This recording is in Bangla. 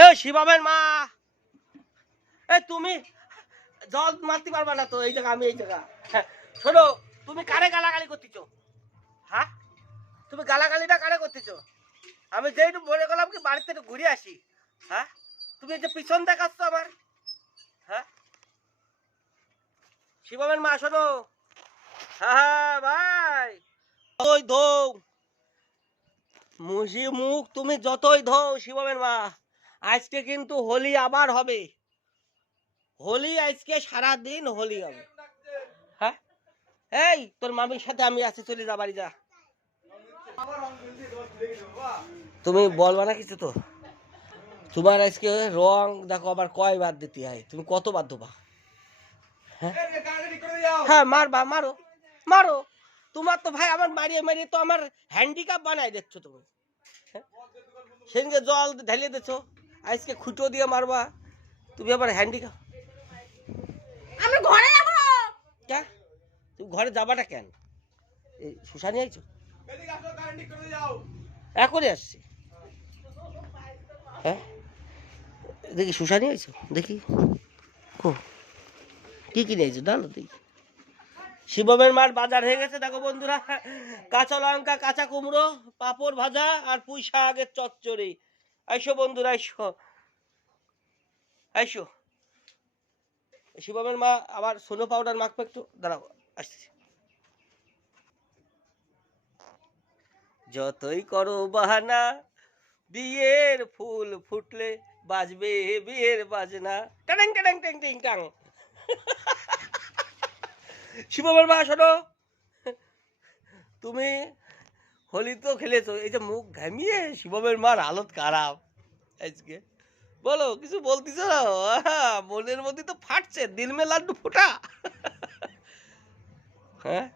এ শিবাবের মা, এ তুমি জল মারতে পারবা না তো, এই জায়গা আমি এই জায়গা। শোনো, তুমি কারে গালাগালি করতেছো? হ্যাঁ, তুমি গালাগালিটা কারে করতেছো? আমি যেইটু মনে করলাম কি বাড়িতে একটু ঘুরে আসি। হ্যাঁ, তুমি এই যে পিছন দেখাচ্ছ আমার। হ্যাঁ শিবাবের মা শোনো। হ্যাঁ ভাই, ওই ধৌ মুজি মুখ তুমি যতই ধৌ শিবাবের মা, আজকে কিন্তু হোলি আবার হবে। হোলি আজকে সারা দিন হোলি হবে। হ্যাঁ, এই তোর মামির সাথে আমি আছি, চলে যা বাড়ি যা। তুমি বলবা না কিছু তো? তোমার আজকে রং দেখো আবার কয়বার দিতে হয়, তুমি কতবার দেবা? হ্যাঁ মারবা, মারো মারো। তোমার তো ভাই আমার মারিয়ে মারিয়ে তো আমার হ্যান্ডিক্যাপ বানাই দিচ্ছ তুমি। সেদিনকে জল ঢেলে দিচ্ছ, আজকে খুঁটো দিয়ে মারবা, তুমি আবার হ্যান্ডিক্যাপ। আমি ঘরে যাব। কেন তুমি ঘরে যাবাটা কেন? এই শুশানি আইছো? এখনই আসছি। হ্যাঁ দেখি শুশানি আইছো, দেখি কি কিনে আইছো ডালো দেখি। শিবমের মার বাজার হয়ে গেছে দেখো বন্ধুরা, কাঁচা লঙ্কা, কাঁচা কুমড়ো, পাঁপড় ভাজা আর পুঁই শাকের চচ্চড়ি। আইসো বন্ধুরা, আইসো আইসো। শিবমের মা আবার সোনো পাউডার মাখবে, একটু দাঁড়াও আসছি। যতই করো বাহানা, বিয়ের ফুল ফুটলে বাজবে বিয়ের বাজনা, টাং টাং টাং টিং টাং। শিবমের মা শোনো, তুমি হোলি তো খেলেছো, এই যে মুখ ঘামিয়ে শিবমের মার হালত খারাপ আজকে। বলো কিছু বলতিস না? মনের মধ্যে তো ফাটছে, দিল মে লাড্ডু ফোটা। হ্যাঁ